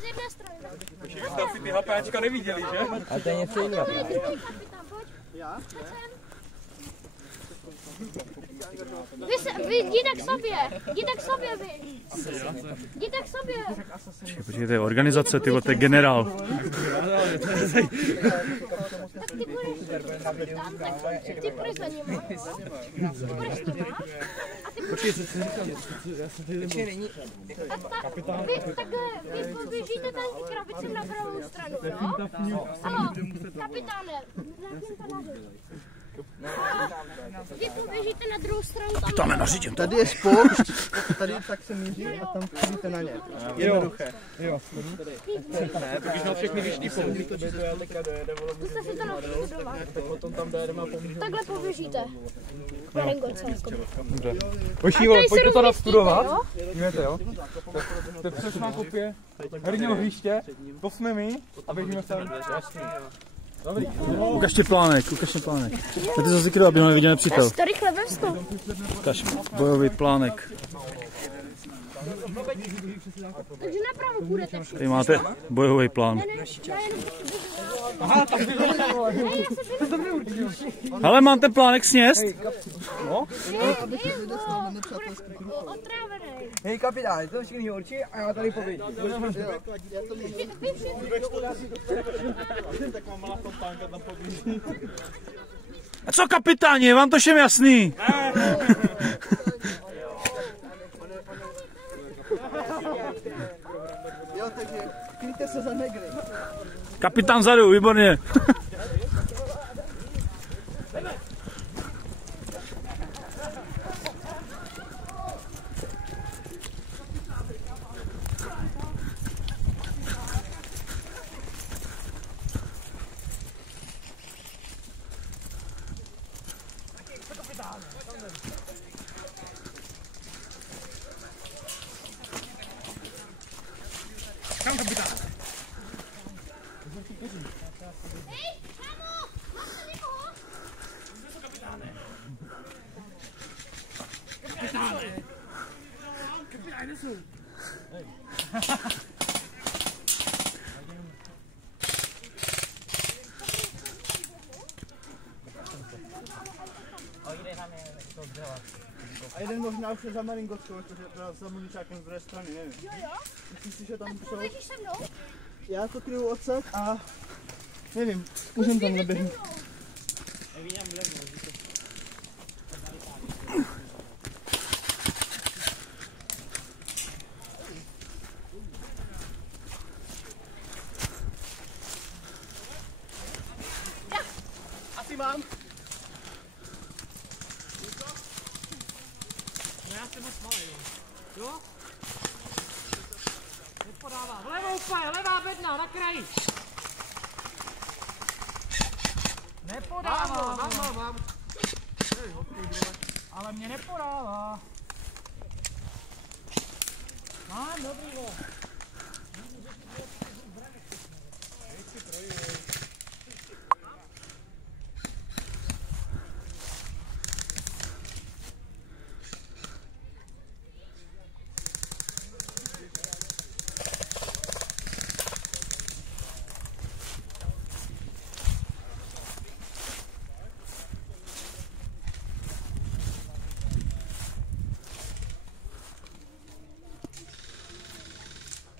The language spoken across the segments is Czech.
Z jedné strany. To si ty hapáčka neviděli, že? A to je něco jiného. Já? Vy jděte k sobě, jděte k sobě vy. Jděte k sobě. Počkej, to je organizace, ty to je generál. Tak ty budeš tam, tak ty budeš za nima. Ty budeš s nima. Počkej, co jsi říkal? Počkej, není. Takhle, vy poběžíte tady ty krabice na pravou stranu, jo? Ano, kapitáne, vrátím to na dole. Vy poběžíte na druhou stranu. Kapitáne, nařídím. Tady je spoušť, tady tak se míří a tam chodíte na ně. Jednoduché. Jo. Ne, to když na všechny vyšší pomůžu. Zkuste si to nastudovat. Takhle poběžíte. Maringoce. Oší, vole, pojďte to nastudovat. Víte, jo? To je přesná kopie herního hřiště, posme mi a běžíme sem. Dobrý. Ukažte plánek, ukažte plánek. A ty zase kryl, aby ho neviděl nepřítel. To rychle vevstu. Ukaž bojový plánek. Takže napravo půjdete. Tady máte bojový plán. Aha, tak by Hele, mám ten plánek sněst? No. Otrávený. Hej kapitán, to všichni určí a já tady poběžím. A co kapitáni, je vám to všem jasný? Jo, takže kryjte se za negry. Kapitán vzadu, výborně. Kam kapitán? Hej, kámo, máte někoho? Kapitáne. Kapitáne jsou. A jeden možná už je za Maringockou, protože za muničákem z druhé strany, nevím. Jo? Myslíš si, že tam jsou? Poběžíš se mnou? Já to kryju odsek a nevím, můžem tam neběhnout. Asi mám. No já jsem moc malý, jo? Nepodává, vlevo úplně, levá bedna, na kraji. Nepodává, mám. Ale mě nepodává. Mám, dobrý, vole.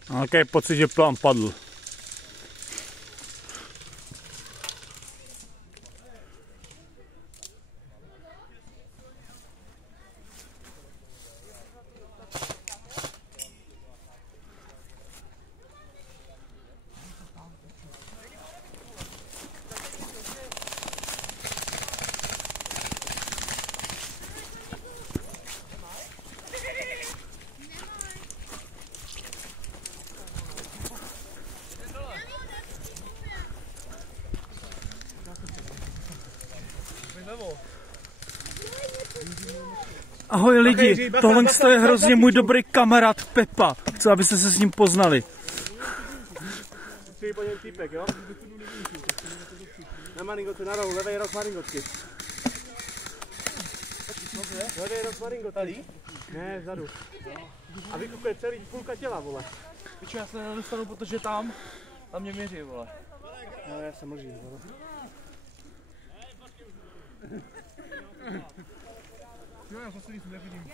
Mám takový pocit, že plán padl. Ahoj lidi, tohle je hrozně můj dobrý kamarád Pepa. Chci, abyste se s ním poznali. Přijde po něm týpek, jo? Na Maringotce, na rohu, levej roh Maringotky. Levej roh Maringotky. Ne, vzadu. A vykukuje celý půlka těla, vole. Pičo, já se nedostanu, protože tam mě měří, vole. No, já se mlžím, vole. Jo, já zase nic nevidím.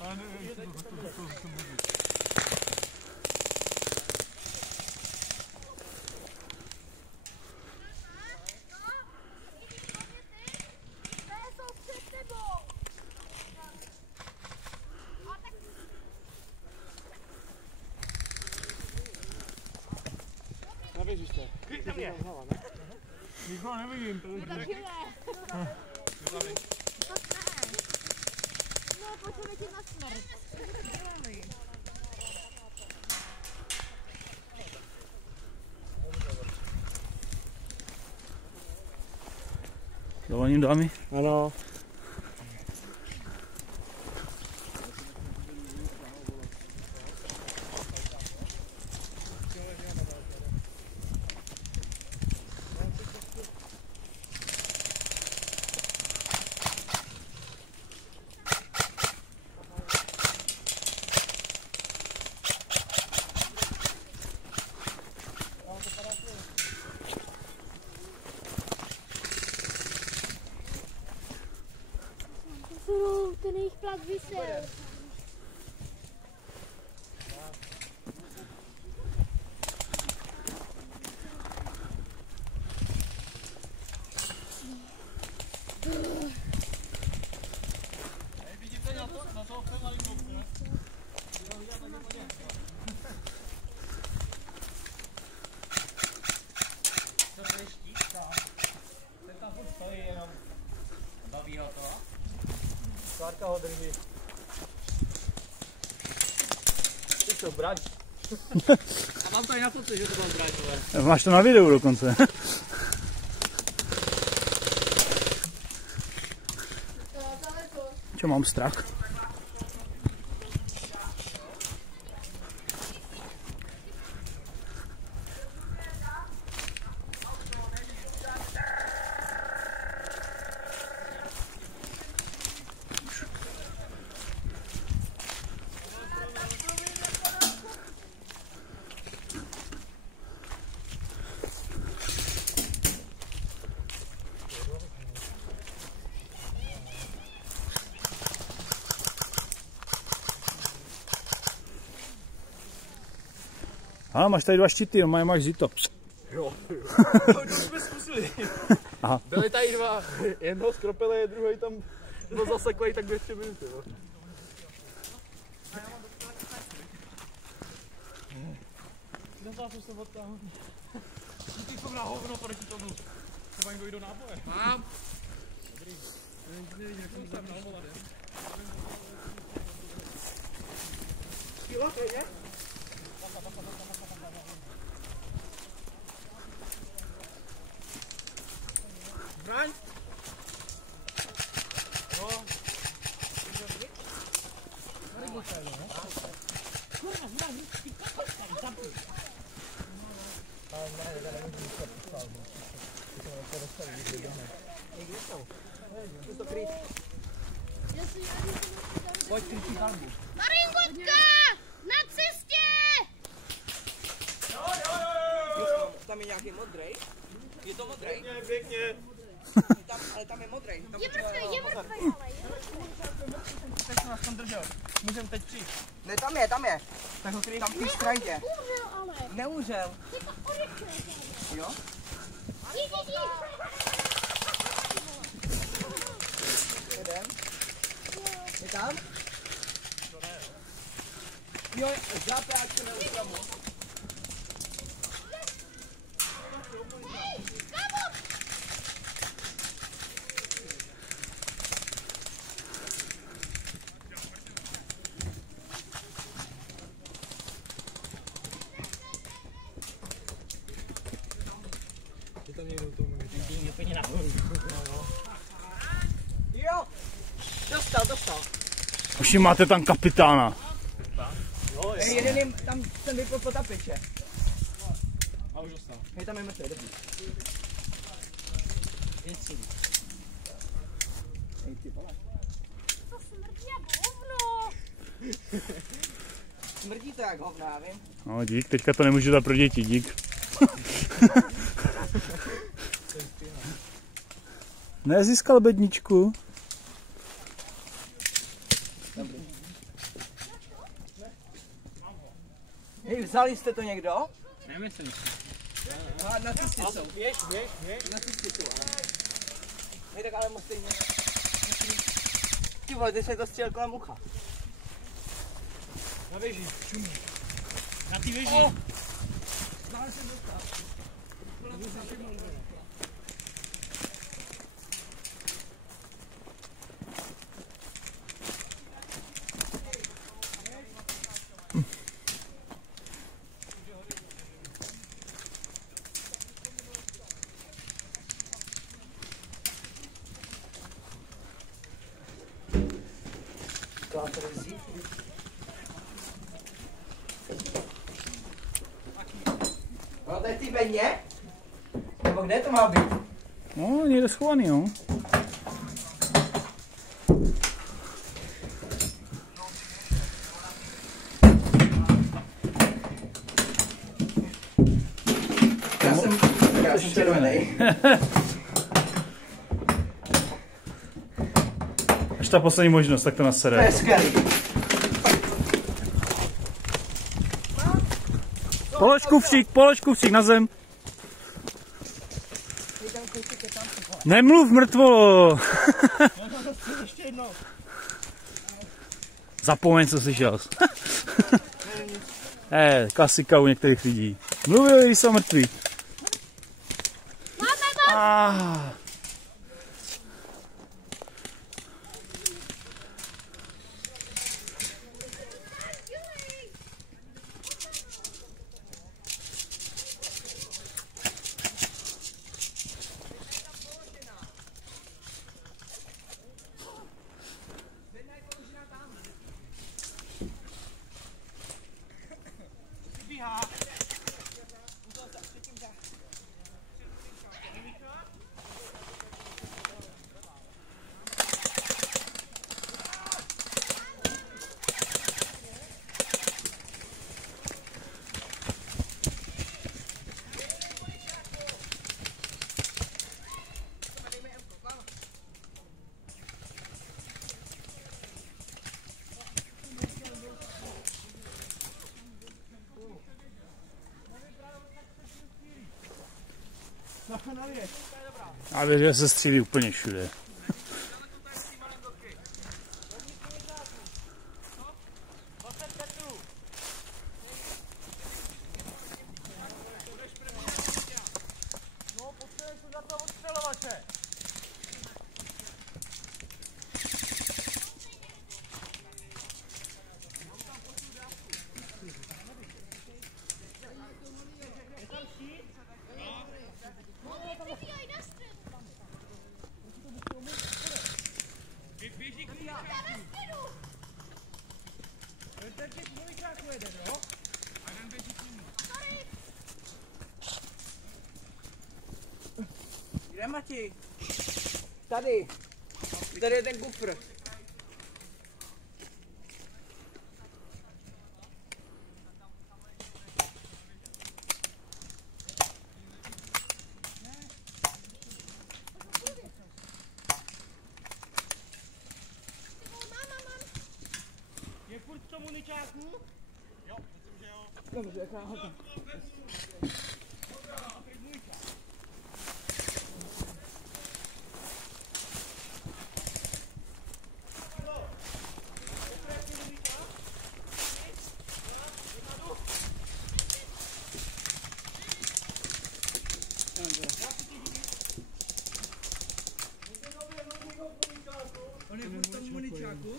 Ale nevím, jestli to mluví. Na běžiště. Kryť na mě! Nikoho nevidím, to už ne. No, pojďme ti na smrt. Dovolím, dámy? Ano. Ten jejich plak vysel. Klárka ho drží. Ty co, braň? A mám tady na foci, že to mám braň, vole. Máš to na videu dokonce. Čo, mám strach? Aha, máš tady dva štíty, no máš zito. Jo. To jsme zkusili. Aha. Byli tady dva, jednoho skropili, druhý tam byl zaseklej tak 200 minuty. Nezáslu se odtáhnu. Díky jsou na hovno proti tomu. Třeba jim dojde do náboje. Mám. Dobrý. Nevím, jak jsem tam nalmoval. Kilo, to je? Braň! No. Pojď, kryčí kalbu. Maringotka! Na cestě! Tam je nějaký modrej? Je to modrej? Pěkně. Ale tam je modrej. Je mrtvý, ale je mrtvý. Teď jsem nás tam držel. Můžeme teď přijít. Ne, tam je. Tak ho kryj. Tam ty strajdě. Umřel ale. Neumřel. Ty to odečil. Jo? Jdi. Jedem. Je tam? Jo, zápět se neutramu. Jo, dostal. Už máte tam kapitána. Jeden je, tam jsem vypl potapiče. A už dostal. Je tam je mrtvý, dobrý. Je celý. Ej, ty vole. To smrdí jak hovno. Smrdí to jak hovna, já vím. No dík, teďka to nemůžu dát pro děti, dík. Nezískal bedničku. Hej, vzali jste to někdo? Nemyslím si. Na cestě jsou. Běž. Na cestě jsou, ale. Hej, tak ale musíte jít. Ty vole, ty se to střel kolem ucha. Na věži, čumí. Na ty věži. Stále jsem dostal. No to je ty beně? Nebo kde to má být? No, někde schovaný, jo. Já jsem červenej. Až ta poslední možnost, tak to To nasere. je skvělý. Polož kufřík na zem. Nemluv, mrtvolo. Ještě jednou. Zapomeň, co slyšel. Klasika u některých lidí. Mluvili, když jsou mrtví. A věřím, že se střílí úplně všude. Kde, Mati? Tady. Tady je ten kufr. Je furt v tomu ničáku? Jo, myslím, že jo. Dobře, jaká hodně. On je furt v tom muničáku?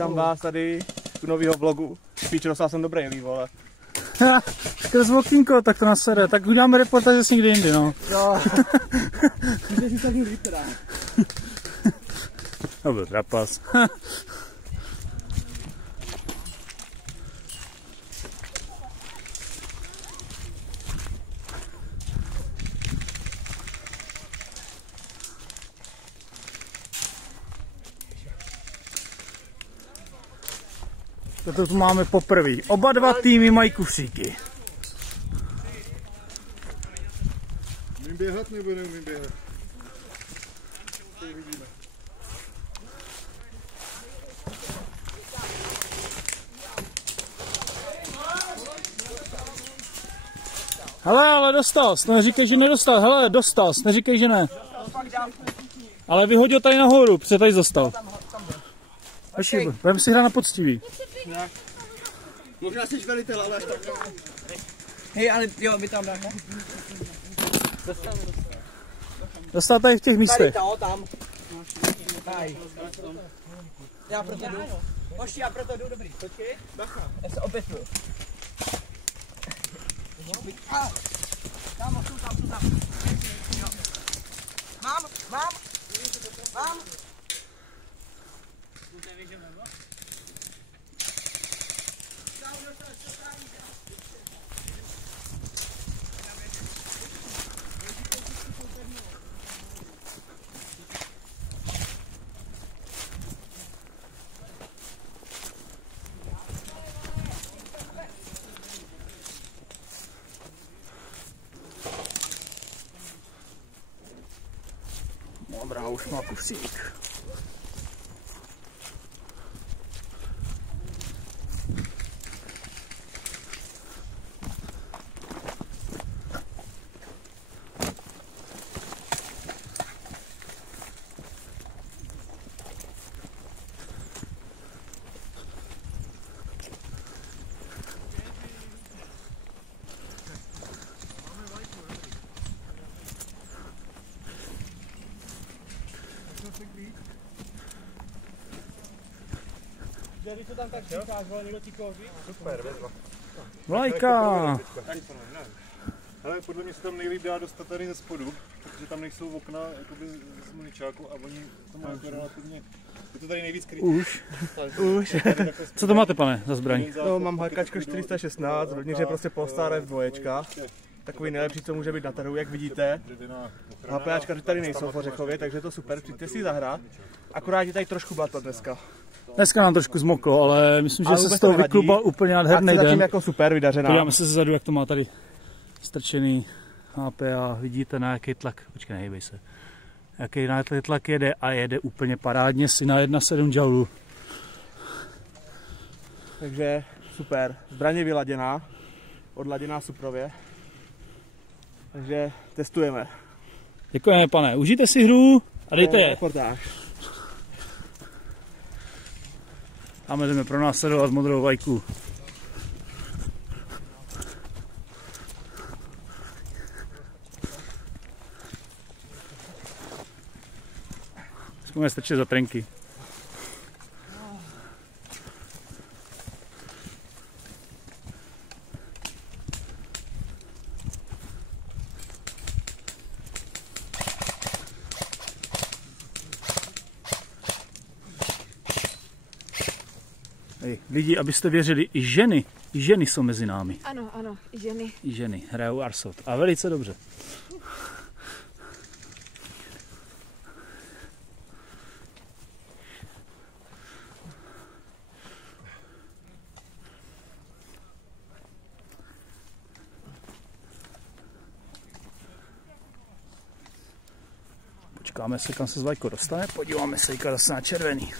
Vítám vás tady u nového vlogu. Spíš dostal jsem dobrý lív, ale... Skrz okýnko, tak to nás sere. Tak uděláme reportáž zase někdy jindy, no. Jo. Můžeš už takhle líp teda. To byl trapas. Toto tu máme poprvé. Oba dva týmy mají kufříky. Umím běhat nebo neumím běhat? Hele, ale dostal jsi, neříkej, že nedostal. Hele, dostal jsi, neříkej, že ne. Ale vyhodil tady nahoru, protože tady dostal. Budeme si hrát na poctivý. Možná jsi velitel, ale až tak. Hej, ale jo, my tam dáme. Dostal tady v těch místech. Tady to, tam. Tady. Já proto jdu. Hoši, já proto jdu, dobrý. Počkej. Bacha. Já se obětuju. Tam, jsou tam. Mám. Dobrá, už má kufřík. Když to tam tak říkáš, vole, někdo ti kouří? Super, bezva. Vlajka! Ale podle mě se tam nejlíp dá dostat tady ze spodu, protože tam nejsou okna jakoby z muničáku a oni to mají jako relativně... Je to tady nejvíc krytý. Už. Co to máte, pane, za zbraň? No, mám HKčko 416, dovnitř je prostě Polestar F2. Takový nejlepší, co může být na trhu, jak vidíte. HPAčka tady nejsou v Ořechově, takže je to super, přijďte si zahrát. Akorát je tady trošku blato dneska. Dneska nám trošku zmoklo, ale myslím, že se z toho vyklubal úplně nádherný den. Zatím jako super vydařená. Podíváme se zezadu, jak to má tady strčený HPA. Vidíte, na jaký tlak, počkej, nehejbej se. Jaký na jaký tlak jede a jede úplně parádně si na 1,7 joulů. Takže super, zbraň je vyladěná, odladěná suprově. Takže testujeme. Děkujeme, pane, užijte si hru a dejte je. Reportáž. A my jdeme pronásledovat modrou vlajku. Zkusíme strčit za trenky. Lidi, abyste věřili, i ženy jsou mezi námi. Ano, i ženy. I ženy hrajou Airsoft a velice dobře. Počkáme se, kam se Zvajko dostane, podíváme se, jak zase na červený.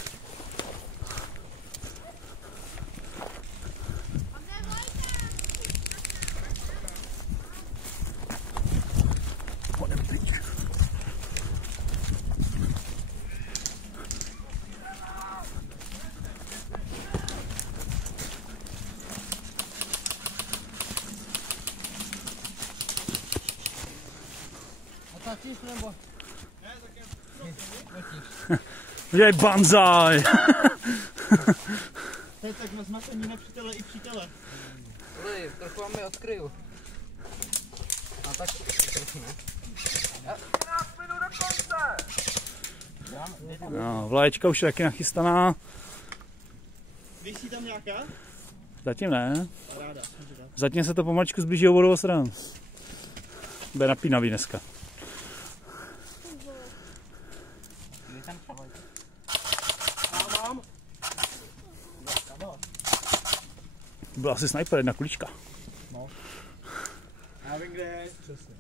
Udělej banzaj! Teď tak na zmatení nepřítele i přítele. Lej, trochu vám je odkryju. A tak trochu ne. No, vlaječka už je taky nachystaná. Vysí tam nějaká? Zatím ne. Ráda. Zatím se to pomaličku zblíží o vodou stran. Bude napínavý dneska. Mám. Byl asi sniper, jedna kulička. Já vím, kde je. Přesně.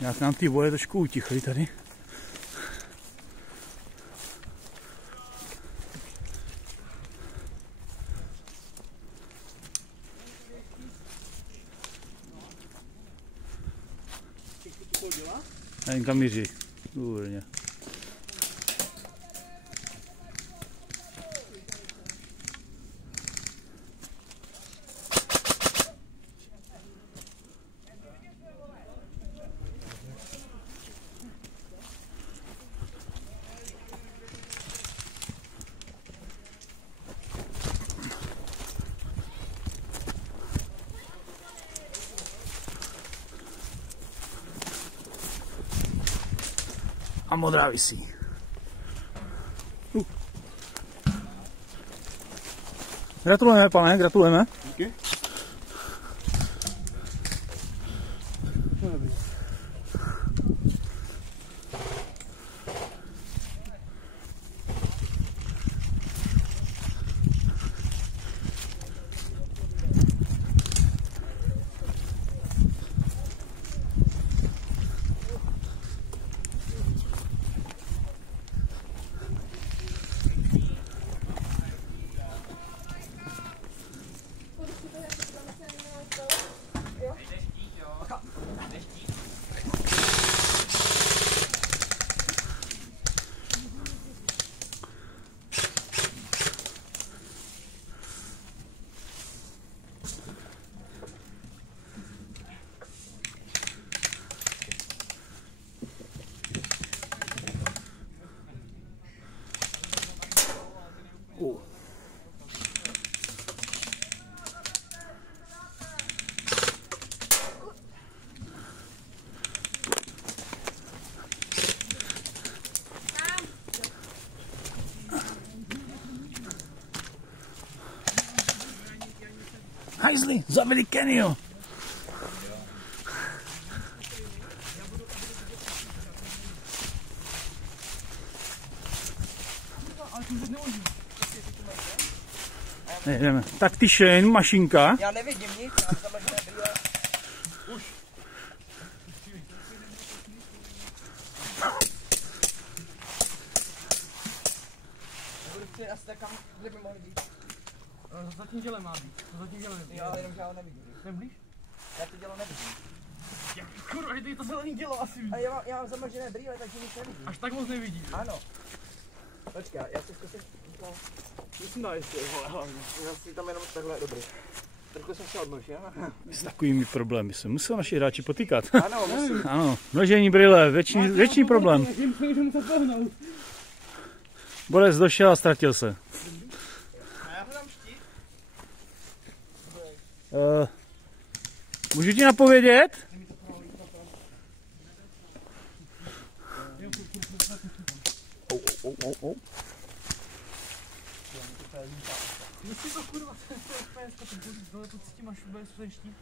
Nějak nám ty boje trošku utichly tady. Nevím, kam míří. Důvodně. A modrá visí. Gratulujeme, pane, gratulujeme. Díky. Hajzli, zabili Kennyho. Jdeme. Tak ty Shane, mašinka. Já nevidím nic, já tam možná brýle. Už. Budu chtět asi tak kam, kde by mohli být. Za tím dělem má být. Za tím dělem nevidím. Jo, ale jenom že já ho nevidím. Neblíž? Já to dělo nevidím. Jak kurva, je to zelený dělo asi vidí. A já mám zamlžené brýle, takže nic nevidím. Až tak moc nevidí. Ano. Počkej, já si zkusím. Musím dát ještě, vole, hlavně. Já si tam jenom takhle, dobrý. Trochu jsem se odnožil. S takovými problémy se musel naši hráči potýkat. Ano, musím. Ano, množení brýle, větší problém. Boris došel a ztratil se. A já hledám štít. Můžu ti napovědět? Jestli to kurva, to je FPS, to dole to cítím, až bude ten štít.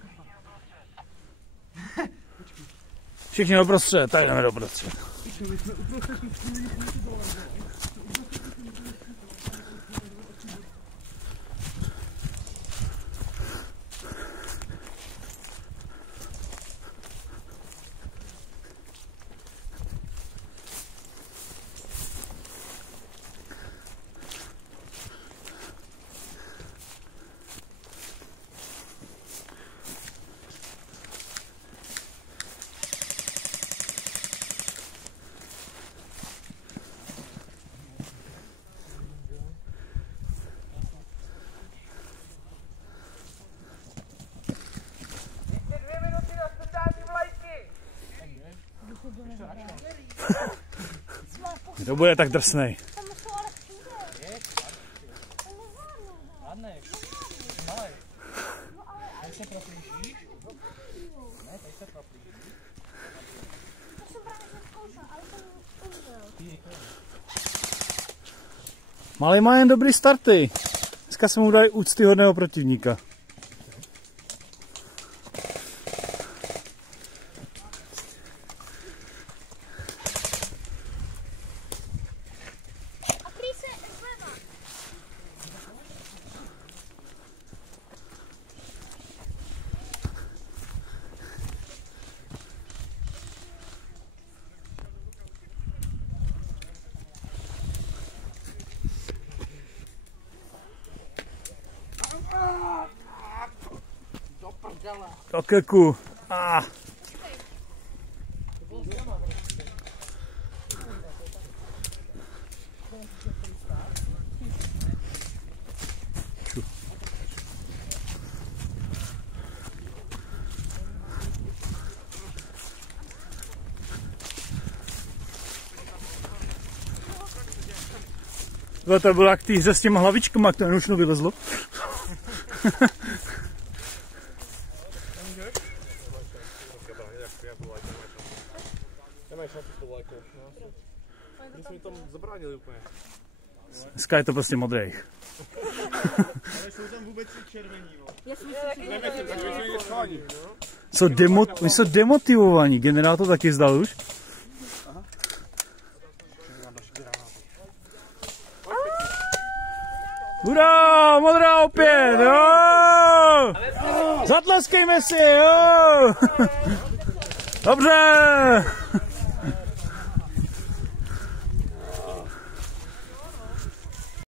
Všichni doprostřed, tady jdeme doprostřed. Kdo bude tak drsnej? Tam jsou ale všude. To nezvládnu. Hádnej. Malej. Tady se proplížíš? Ne, tady se proplížíš. To jsem právě zkoušel, ale to umřel. Malý má jen dobrý starty. Dneska jsme mu dali úctyhodného protivníka. A kryj se zleva. Do krku. To bylo jak ty hře s těma hlavičkama, které už vylezlo. Dneska je to prostě modrý. Jsou tam vůbec červení, Oni jsou demotivovaní. Generátor taky zdal už. Hurá, modrá opět, jo! Zatleskejme si, jo! Dobře!